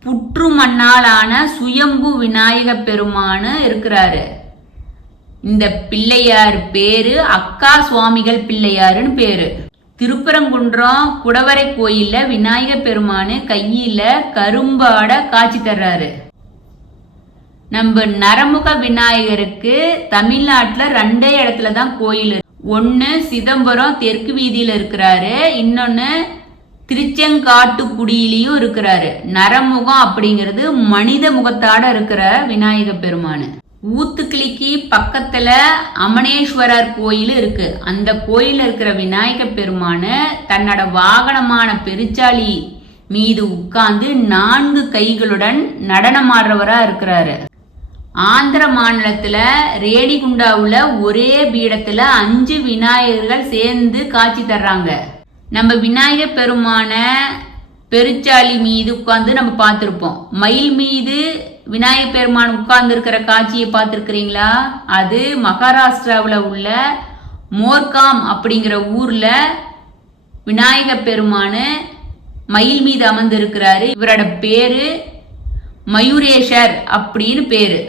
புற்று மண்ணாலான சுயம்பு விநாயக பெருமானு இருக்கிறாரு. இந்த பிள்ளையார் பேரு அக்கா சுவாமிகள் பிள்ளையாருன்னு பேரு. திருப்பரங்குன்றம் குடவரை கோயில்ல விநாயக பெருமானு கையில கரும்பாட காட்சி தர்றாரு. நம்ம நரமுக விநாயகருக்கு தமிழ்நாட்டுல 2 இடத்துல தான் கோயில். ஒன்னு சிதம்பரம் தெற்கு வீதியில இருக்கிறாரு, இன்னொன்னு திருச்செங்காட்டுக்குடியிலையும் இருக்கிறாரு. நரமுகம் அப்படிங்கிறது மனித முகத்தாட இருக்கிற விநாயக பெருமானு. ஊத்துக்கிளிக்கு பக்கத்துல அமனேஸ்வரர் கோயில் இருக்கு. அந்த கோயில் இருக்கிற விநாயக பெருமானு தன்னோட வாகனமான பெருச்சாளி மீது உட்கார்ந்து 4 கைகளுடன் நடனமாடுறவரா இருக்கிறாரு. ஆந்திர மாநிலத்துல ரேணிகுண்டாவுல ஒரே பீடத்துல 5 விநாயகர்கள் சேர்ந்து காட்சி தர்றாங்க. நம்ம விநாயக பெருமான பெருச்சாளி மீது உட்கார்ந்து நம்ம பார்த்திருப்போம். மயில் மீது விநாயக பெருமான் உட்கார்ந்து இருக்கிற காட்சியை பார்த்திருக்கிறீங்களா? அது மகாராஷ்டிராவில் உள்ள மோர்காம் அப்படிங்கிற ஊர்ல விநாயக பெருமானு மயில் மீது அமர்ந்து இருக்கிறாரு. இவரோட பேரு மயூரேஷர் அப்படின்னு பேரு.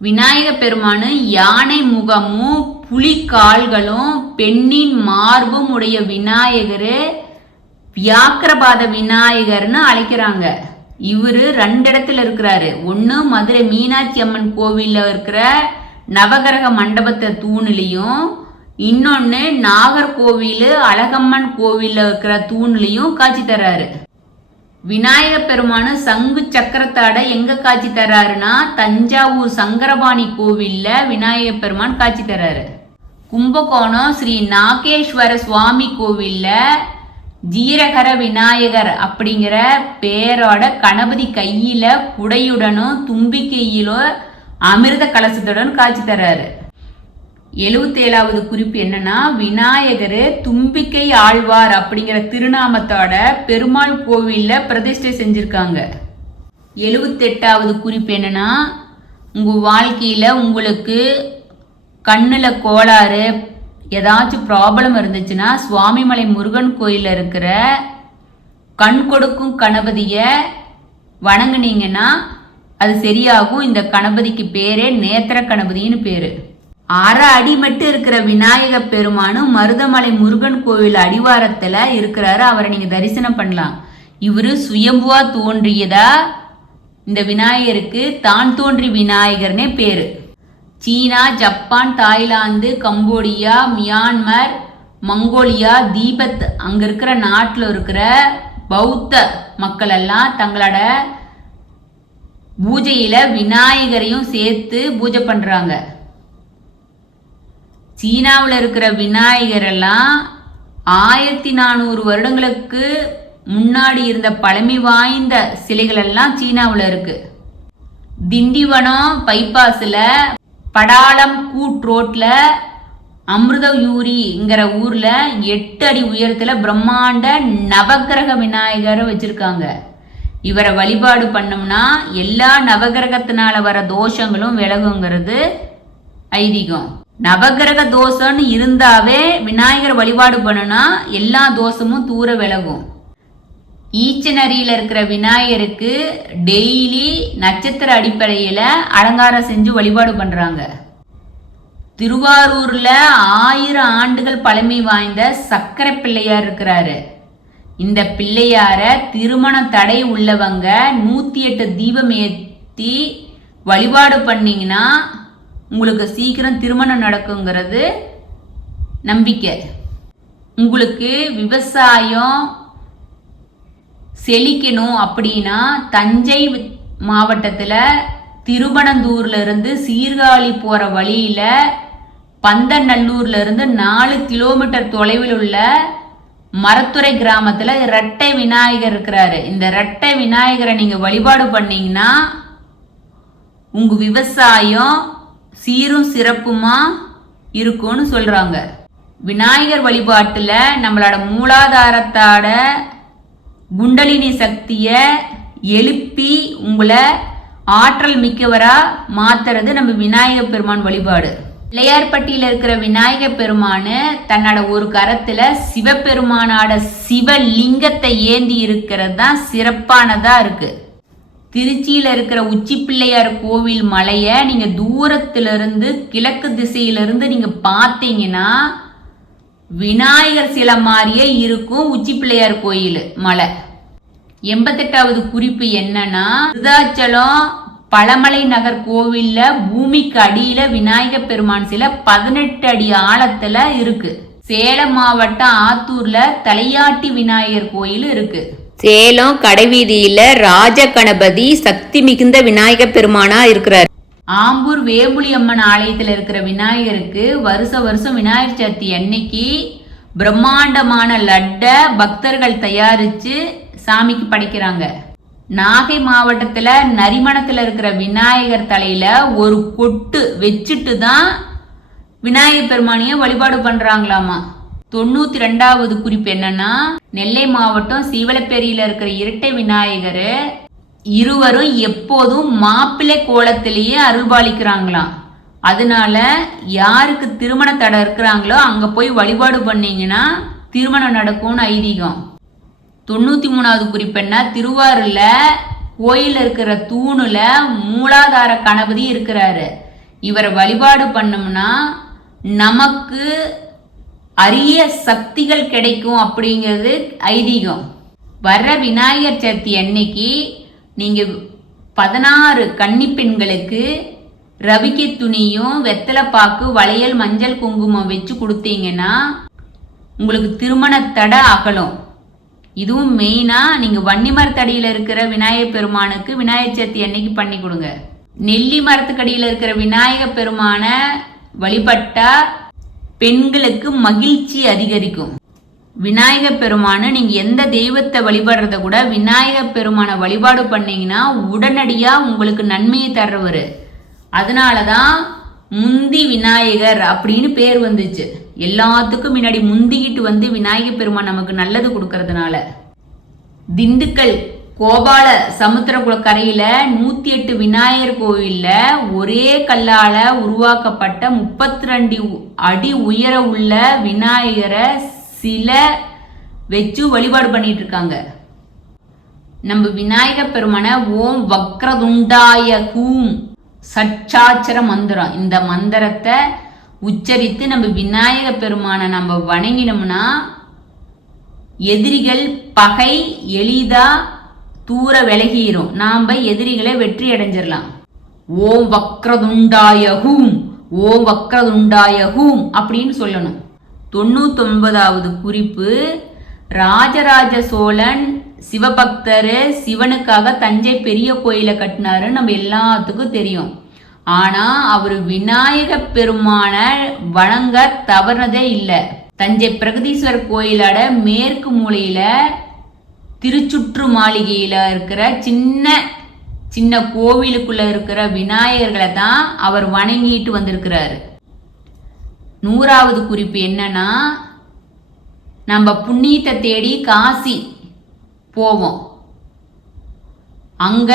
விநாயக பெருமானு யானை முகமும் புலி கால்களும் பெண்ணின் மார்பும் உடைய விநாயகரு வியாக்கிரபாத விநாயகர்னு அழைக்கிறாங்க. இவரு 2 இடத்துல இருக்கிறாரு. ஒன்னு மதுரை மீனாட்சி அம்மன் கோவில்ல இருக்கிற நவகிரக மண்டபத்தை தூணுலையும், இன்னொன்னு நாகர்கோவில் அழகம்மன் கோவில்ல இருக்கிற தூணுலையும் காட்சி தர்றாரு. விநாயக பெருமானு சங்கு சக்கரத்தாட எங்க காட்சி தர்றாருன்னா தஞ்சாவூர் சங்கரபாணி கோவில்ல விநாயக பெருமான் காட்சி தர்றாரு. கும்பகோணம் ஸ்ரீ நாகேஸ்வர சுவாமி கோவில்ல ஜீரகர விநாயகர் அப்படிங்கிற பேரோட கணபதி கையில குடையுடனும் தும்பிக்கையிலும் அமிர்த கலசத்துடன் காட்சி தர்றாரு. 77வது குறிப்பு என்னன்னா, விநாயகர் தும்பிக்கை ஆழ்வார் அப்படிங்கிற திருநாமத்தோட பெருமாள் கோவில்ல பிரதிஷ்டை செஞ்சிருக்காங்க. 78வது குறிப்பு என்னன்னா, உங்க வாழ்க்கையில உங்களுக்கு கண்ணுல கோளாறு ஏதாச்சும் ப்ராப்ளம் இருந்துச்சுன்னா சுவாமிமலை முருகன் கோயில்ல இருக்கிற கண் கொடுக்கும் கணபதிய வணங்குனீங்கன்னா அது சரியாகும். இந்த கணபதிக்கு பேரே நேத்திர கணபதினு பேரு. 6 அடி மட்டும் இருக்கிற விநாயக பெருமானு மருதமலை முருகன் கோவில் அடிவாரத்துல இருக்கிறாரு. அவரை நீங்க தரிசனம் பண்ணலாம். இவரு சுயம்புவா தோன்றியதா இந்த விநாயகருக்கு தான் தோன்றி விநாயகர்னே பேரு. சீனா, Japan, Thailand, Cambodia, Myanmar, Mongolia, Tibet அங்க இருக்கிற நாட்டில் இருக்கிற பௌத்த மக்கள் எல்லாம் தங்களோட பூஜையில விநாயகரையும் சேர்த்து பூஜை பண்றாங்க. சீனாவில் இருக்கிற விநாயகர் எல்லாம் 1400 வருடங்களுக்கு முன்னாடி இருந்த பழமை வாய்ந்த சிலைகள் எல்லாம் சீனாவில் இருக்கு. திண்டிவனம் பைபாஸ்ல படாலம் கூட் ரோட்ல அமிர்தயூரிங்கிற ஊர்ல 8 அடி உயரத்துல பிரம்மாண்ட நவகிரக விநாயகரை வச்சிருக்காங்க. இவரை வழிபாடு பண்ணோம்னா எல்லா நவகிரகத்தினால வர தோஷங்களும் விலகுங்கிறது ஐதீகம். நவகிரக தோஷம்னு இருந்தாவே விநாயகர் வழிபாடு பண்ணுனா எல்லா தோஷமும் தூர விலகும். ஈச்சனரியில இருக்கிற விநாயகருக்கு டெய்லி நட்சத்திர அடிப்படையில அலங்காரம் செஞ்சு வழிபாடு பண்றாங்க. திருவாரூர்ல 1000 ஆண்டுகள் பழமை வாய்ந்த சக்கரை பிள்ளையார் இருக்கிறாரு. இந்த பிள்ளையார திருமண தடை உள்ளவங்க 108 தீபம் ஏற்றி வழிபாடு பண்ணீங்கன்னா உங்களுக்கு சீக்கிரம் திருமணம் நடக்குங்கிறது நம்பிக்கை. உங்களுக்கு விவசாயம் செழிக்கணும் அப்படின்னா தஞ்சை மாவட்டத்தில் திருவனந்தூர்ல இருந்து சீர்காழி போற வழியில பந்தநல்லூர்ல இருந்து 4 கிலோமீட்டர் தொலைவில் உள்ள மரத்துறை கிராமத்துல இரட்டை விநாயகர் இருக்கிறாரு. இந்த இரட்டை விநாயகரை நீங்க வழிபாடு பண்ணீங்கன்னா உங்க விவசாயம் சீரும் சிறப்புமா இருக்கும்னு சொல்றாங்க. விநாயகர் வழிபாட்டுல நம்மளோட மூலாதாரத்தோட குண்டலினி சக்திய எழுப்பி உங்களை ஆற்றல் மிக்கவரா மாத்துறது நம்ம விநாயகர் பெருமான் வழிபாடு. பிள்ளையார்பட்டியில இருக்கிற விநாயகர் பெருமானு தன்னோட ஒரு கரத்துல சிவபெருமானோட சிவலிங்கத்தை ஏந்தி இருக்கிறது தான் சிறப்பானதா இருக்கு. திருச்சியில இருக்கிற உச்சி பிள்ளையார் கோவில் மலைய நீங்க தூரத்துல இருந்து கிழக்கு திசையிலிருந்து நீங்க பார்த்தீங்கன்னா விநாயகர் சிலை மாதிரியே இருக்கும். உச்சி பிள்ளையார் கோயில் மலை. 88வது குறிப்பு என்னன்னா, விருதாச்சலம் பழமலை நகர் கோவில்ல பூமிக்கு அடியில விநாயகர் பெருமான் சிலை 18 அடி ஆழத்துல இருக்கு. சேலம் மாவட்டம் ஆத்தூர்ல தலையாட்டி விநாயகர் கோயில் இருக்கு. சேலம் கடைவீதியில ராஜ கணபதி சக்தி மிகுந்த விநாயகர் பெருமானா இருக்கிறார். ஆம்பூர் வேம்புலி அம்மன் ஆலயத்தில் இருக்கிற விநாயகருக்கு வருஷம் விநாயகர் சதுர்த்தி அன்னைக்கு பிரம்மாண்டமான லட்ட பக்தர்கள் தயாரிச்சு சாமிக்கு படைக்கிறாங்க. நாகை மாவட்டத்துல நரிமணத்துல இருக்கிற விநாயகர் தலையில ஒரு கொட்டு வச்சுட்டு தான் விநாயகர் பெருமானிய வழிபாடு பண்றாங்களாமா. 92வது குறிப்பு என்னன்னா, நெல்லை மாவட்டம் சீவலப்பேரியில இருக்கிற இரட்டை விநாயகர் இருவரும் எப்போதும் மாப்பிள்ளை கோலத்திலேயே அருள்பாலிக்கிறாங்களாம். அதனால யாருக்கு திருமண தடை இருக்கிறாங்களோ அங்க போய் வழிபாடு பண்ணீங்கன்னா திருமணம் நடக்கும்னு ஐதீகம். 93வது குறிப்பு என்ன, திருவாரூர்ல கோயில் இருக்கிற தூணுல மூலாதார கணபதி இருக்கிறாரு. இவரை வழிபாடு பண்ணோம்னா நமக்கு அரிய சக்திகள் கிடைக்கும் அப்படிங்கிறது ஐதீகம். வர்ற விநாயகர் சதுர்த்தி அன்னைக்கு நீங்க 16 கன்னி பெண்களுக்கு ரவிக்கை துணியும் வெத்தலைப்பாக்கு வளையல் மஞ்சள் குங்குமம் வச்சு கொடுத்தீங்கன்னா உங்களுக்கு திருமண தடை அகலும். இதுவும் மெயினா நீங்க வன்னி மரத்தடியில இருக்கிற விநாயகர் பெருமானுக்கு விநாயகர் சதுர்த்தி அன்னைக்கு பண்ணி கொடுங்க. நெல்லி மரத்துக்கடியில இருக்கிற விநாயகர் பெருமான வழிபட்டா பெண்களுக்கு மகிழ்ச்சி அதிகரிக்கும். விநாயகர் பெருமானு நீங்க எந்த தெய்வத்தை வழிபடுறத கூட விநாயகர் பெருமான வழிபாடு பண்ணீங்கன்னா உடனடியா உங்களுக்கு நன்மையை தர்றவரு. அதனாலதான் முந்தி விநாயகர் அப்படின்னு பேர் வந்துச்சு. எல்லாத்துக்கும் முன்னாடி முந்திக்கிட்டு வந்து விநாயகர் பெருமான் நமக்கு நல்லது கொடுக்கறதுனால. திண்டுக்கல் கோபால சமுத்திரகுள கரையில 108 விநாயகர் கோவில்ல ஒரே கல்லால உருவாக்கப்பட்ட 32 அடி உயர உள்ள விநாயகரை சிலை வச்சு வழிபாடு பண்ணிட்டு இருக்காங்க. நம்ம விநாயகர் பெருமான ஓம் வக்ரதுண்டாய ஹூம் சச்சாட்சர மந்திரம், இந்த மந்திரத்தை உச்சரித்து நம்ம விநாயகர் பெருமானை நம்ம வணங்கினோம்னா எதிரிகள் பகை எளிதா தூர விலகிரும். நாம எதிரிகளை வெற்றி அடைஞ்சிடலாம். ஓம் வக்ரதுண்டாய ஹூம், ஓம் வக்ரதுண்டாய ஹூம் அப்படின்னு சொல்லணும். 99வது குறிப்பு, ராஜராஜ சோழன் சிவபக்தரு சிவனுக்காக தஞ்சை பெரிய கோயிலை கட்டினாரு நம்ம எல்லாத்துக்கும் தெரியும். ஆனா அவர் விநாயகர் பெருமான வணங்க தவறதே இல்லை. தஞ்சை பிரகதீஸ்வரர் கோயிலோட மேற்கு மூலையில திருச்சுற்று மாளிகையில இருக்கிற சின்ன சின்ன கோவிலுக்குள்ள இருக்கிற விநாயகர்களை தான் அவர் வணங்கிட்டு வந்திருக்கிறாரு. 100வது குறிப்பு என்னன்னா, நம்ம புண்ணியத்தை தேடி காசி போவோம். அங்க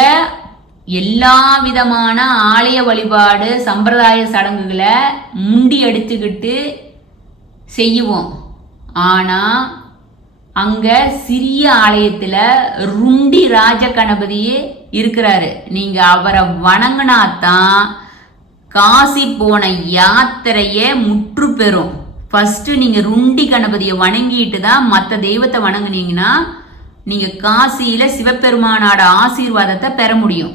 எல்லா விதமான ஆலய வழிபாடு சம்பிரதாய சடங்குகளை முண்டி அடிச்சுக்கிட்டு செய்வோம். ஆனா அங்க சிறிய ஆலயத்துல ருண்டி ராஜ கணபதியே இருக்கிறாரு. நீங்க அவரை வணங்கினாத்தான் காசி போன யாத்திரைய முற்று பெறும். ஃபர்ஸ்ட் நீங்க ருண்டி கணபதியை வணங்கிட்டு தான் மற்ற தெய்வத்தை வணங்குனீங்கன்னா நீங்க காசியில சிவபெருமானோட ஆசீர்வாதத்தை பெற முடியும்.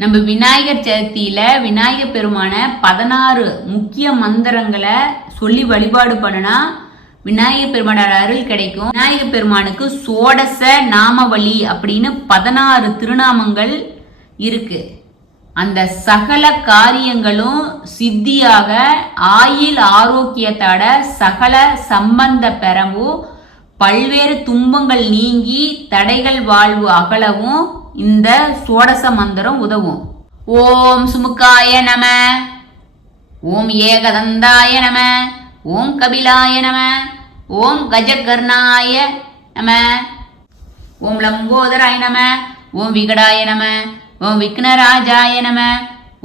நம்ம விநாயகர் சதுர்த்தியில விநாயகர் பெருமான 16 முக்கிய மந்திரங்களை சொல்லி வழிபாடு பண்ணுனா விநாயகர் பெருமானோட அருள் கிடைக்கும். விநாயகர் பெருமானுக்கு சோடச நாமவழி அப்படின்னு 16 திருநாமங்கள் இருக்கு. அந்த சகல காரியங்களும் சித்தியாக ஆயுள் ஆரோக்கியத்தோட சகல சம்பந்த பெறவும் பல்வேறு துன்பங்கள் நீங்கி தடைகள் வாழ்வு அகலவும் இந்த சோடச மந்திரம் உதவும். ஓம் சுமுக்காய நம, ஓம் ஏகதந்தாய நம, ஓம் கபிலாய நம, ஓம் கஜகர்ணாய நம, ஓம் லம்போதராய நம, ஓம் விகடாய நம, ஓம் விக்னராஜாய நம,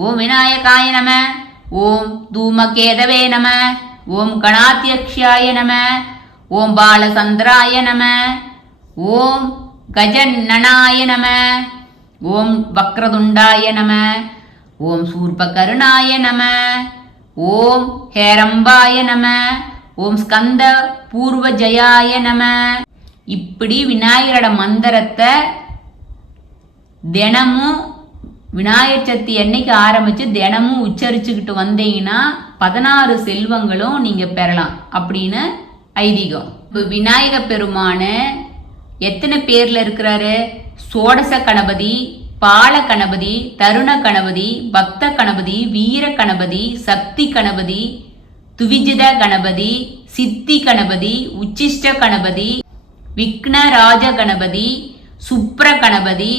ஓம் விநாயகாய நம, ஓம் தூமகேதவே நம, ஓம் கணாத்யக்ஷாய நம, ஓம் பாலசந்திராய நம, ஓம் கஜன்னனாய நம, ஓம் வக்ரதுண்டாய நம, ஓம் சூர்பகருணாய நம, ஓம் ஹேரம்பாய நம, ஓம் ஸ்கந்த பூர்வஜயாய நம. இப்படி விநாயகரோட மந்திரத்தை தினமும் விநாயகர் சதுர்த்தி அன்னைக்கு ஆரம்பிச்சு தினமும் உச்சரிச்சுக்கிட்டு வந்தீங்கன்னா 16 செல்வங்களும் நீங்க பெறலாம் அப்படின்னு ஐதீகம். இப்போ விநாயக பெருமான எத்தனை பேர்ல இருக்கிறாரு? சோடச கணபதி, பால கணபதி, தருண கணபதி, பக்த கணபதி, வீர கணபதி, சக்தி கணபதி, துவிஜித கணபதி, சித்தி கணபதி, உச்சிஷ்ட கணபதி, விக்னராஜ கணபதி, சுப்ர கணபதி,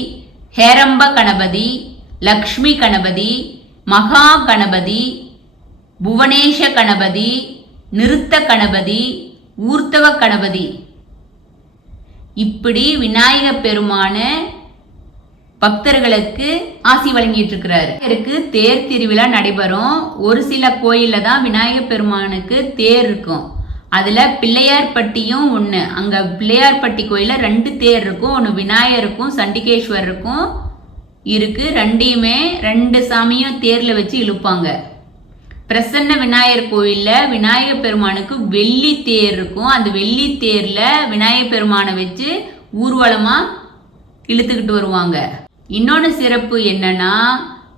ஹேரம்ப கணபதி, லக்ஷ்மி கணபதி, மகா கணபதி, புவனேஷ கணபதி, நிறுத்த கணபதி, ஊர்த்தவ கணபதி. இப்படி விநாயக பெருமான பக்தர்களுக்கு ஆசி வழங்கிட்டு இருக்கிறாரு. தேர் திருவிழா நடைபெறும். ஒரு சில கோயில்ல தான் விநாயக பெருமானுக்கு தேர் இருக்கும். அதுல பிள்ளையார்பட்டியும் ஒண்ணு. அங்க பிள்ளையார்பட்டி கோயில 2 தேர் இருக்கும். ஒன்னு விநாயகருக்கும் சண்டிகேஸ்வரருக்கும் இருக்கு. ரெண்டையுமே 2 சாமியும் தேர்ல வச்சு இழுப்பாங்க. பிரசன்ன விநாயகர் கோயில்ல விநாயகர் பெருமானுக்கு வெள்ளி தேர் இருக்கும். அந்த வெள்ளி தேர்ல விநாயகர் பெருமானை வச்சு ஊர்வலமா இழுத்துக்கிட்டு வருவாங்க. இன்னொன்னு சிறப்பு என்னன்னா,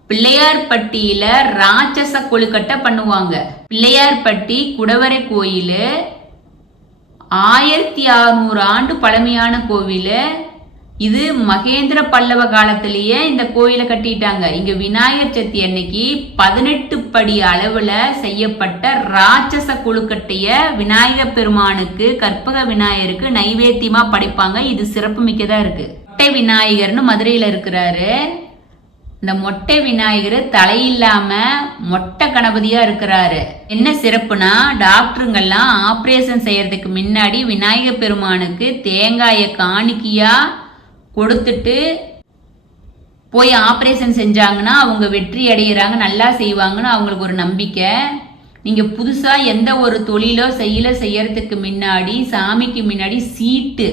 பிள்ளையார்பட்டியில ராட்சச கொழுக்கட்டை பண்ணுவாங்க. பிள்ளையார்பட்டி குடவரை கோயில் 1600 ஆண்டு பழமையான கோவில். இது மகேந்திர பல்லவ காலத்திலேயே இந்த கோயிலை கட்டிட்டாங்க. இங்க விநாயகர் சதுர்த்தி அன்னைக்கு 18 படி அளவுல செய்யப்பட்ட ராட்சச கொழுக்கட்டைய விநாயகர் பெருமானுக்கு கற்பக விநாயகருக்கு நைவேத்தியமா படைப்பாங்க. இது சிறப்பு மிக்கதா இருக்கு. மொட்டை விநாயகர்னு மதுரையில இருக்கிறாரு. இந்த மொட்டை விநாயகர் தலையில்லாம மொட்டை கணபதியா இருக்கிறாரு. என்ன சிறப்புனா, டாக்டருங்கெல்லாம் ஆபரேஷன் செய்யறதுக்கு முன்னாடி விநாயகர் பெருமானுக்கு தேங்காயை காணிக்கையா கொடுத்துட்டு போய் ஆபரேஷன் செஞ்சாங்கன்னா அவங்க வெற்றி அடைகிறாங்க, நல்லா செய்வாங்கன்னு அவங்களுக்கு ஒரு நம்பிக்கை. நீங்க புதுசா எந்த ஒரு தொழிலோ செய்யறதுக்கு முன்னாடி சாமிக்கு முன்னாடி சீட்டு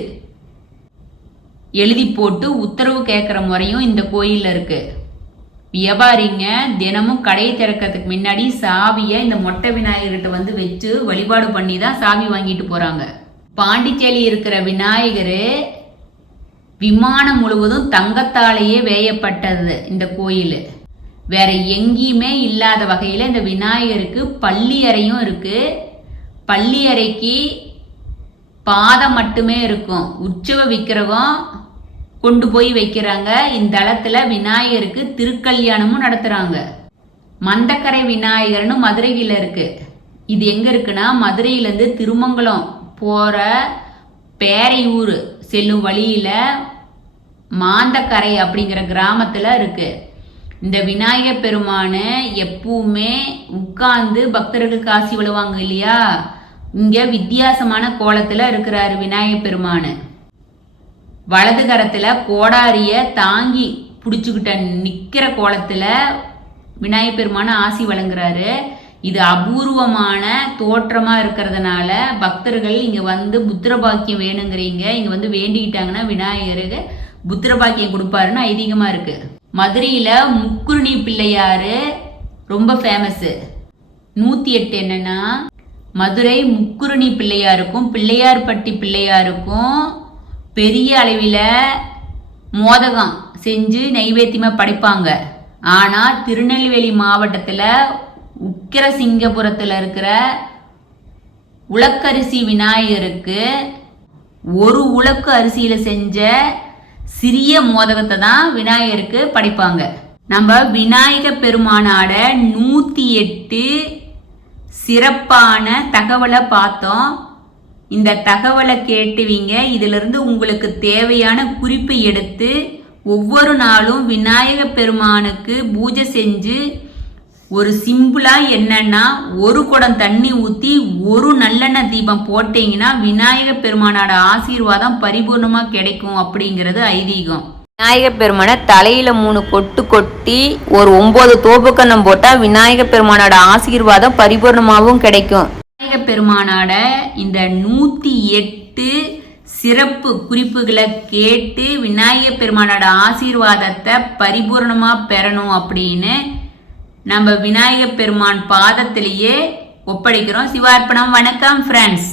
எழுதி போட்டு உத்தரவு கேட்குற முறையும் இந்த கோயில்ல இருக்கு. வியாபாரிங்க தினமும் கடையை திறக்கிறதுக்கு முன்னாடி சாவியை இந்த மொட்டை விநாயகர்கிட்ட வந்து வச்சு வழிபாடு பண்ணி தான் சாவி வாங்கிட்டு போறாங்க. பாண்டிச்சேரி இருக்கிற விநாயகர் விமானம் முழுவதும் தங்கத்தாலேயே வேயப்பட்டது இந்த கோயில். வேற எங்கேயுமே இல்லாத வகையில் இந்த விநாயகருக்கு பள்ளி அறையும் இருக்கு. பள்ளி அறைக்கு பாதம் மட்டுமே இருக்கும். உற்சவ விக்கிரகம் கொண்டு போய் வைக்கிறாங்க. இந்த தளத்துல விநாயகருக்கு திருக்கல்யாணமும் நடத்துறாங்க. மந்தக்கரை விநாயகர்னு மதுரையில இருக்கு. இது எங்க இருக்குன்னா, மதுரையிலேருந்து திருமங்கலம் போற பேரையூர் செல்லும் வழியில மாந்தக்கரை அப்படிங்கிற கிராமத்துல இருக்கு. இந்த விநாயகர் பெருமான எப்பவுமே உட்கார்ந்து பக்தர்களுக்கு காசி விழுவாங்க இல்லையா, இங்க வித்தியாசமான கோலத்துல இருக்கிறாரு விநாயகர் பெருமானு. வலது கரத்துல கோடாரிய தாங்கி பிடிச்சுக்கிட்ட நிக்கிற கோலத்துல விநாயகர் பெருமான ஆசி வழங்குறாரு. இது அபூர்வமான தோற்றமா இருக்கிறதுனால பக்தர்கள் இங்க வந்து புத்திர பாக்கியம் வேணுங்கிறீங்க இங்க வந்து வேண்டிக்கிட்டாங்கன்னா விநாயகருக்கு புத்திர பாக்கியம் கொடுப்பாருன்னு ஐதீகமா இருக்கு. மதுரையில முக்குருணி பிள்ளையாரு ரொம்ப ஃபேமஸ். 108 என்னன்னா மதுரை முக்குருணி பிள்ளையாருக்கும் பிள்ளையார்பட்டி பிள்ளையாருக்கும் பெரிய அளவில் மோதகம் செஞ்சு நைவேத்தியமாக படைப்பாங்க. ஆனால் திருநெல்வேலி மாவட்டத்தில் உக்கிரசிங்கபுரத்தில் இருக்கிற உலக்கரிசி விநாயகருக்கு ஒரு உலக்கு அரிசியில் செஞ்ச சிறிய மோதகத்தை தான் விநாயகருக்கு படைப்பாங்க. நம்ம விநாயக பெருமானோட 108 சிறப்பான தகவலை பார்த்தோம். இந்த தகவலை கேட்டுவீங்க. இதிலிருந்து உங்களுக்கு தேவையான குறிப்பு எடுத்து ஒவ்வொரு நாளும் விநாயக பெருமானுக்கு பூஜை செஞ்சு ஒரு சிம்பிளா என்னன்னா ஒரு குடம் தண்ணி ஊற்றி ஒரு நல்லெண்ணெய் தீபம் போட்டீங்கன்னா விநாயக பெருமானோட ஆசீர்வாதம் பரிபூர்ணமா கிடைக்கும் அப்படிங்கிறது ஐதீகம். விநாயக பெருமானை தலையில 3 கொட்டு கொட்டி ஒரு 9 தோப்புக்கண்ணம் போட்டா விநாயக பெருமானோட ஆசீர்வாதம் பரிபூர்ணமாகவும் கிடைக்கும். விநாயக பெருமானோட இந்த 108 சிறப்பு குறிப்புகளை கேட்டு விநாயக பெருமானோட ஆசீர்வாதத்தை பரிபூர்ணமா பெறணும் அப்படின்னு நம்ம விநாயக பெருமான் பாதத்திலேயே ஒப்படைக்கிறோம். சிவார்ப்பணம். வணக்கம் ஃப்ரெண்ட்ஸ்.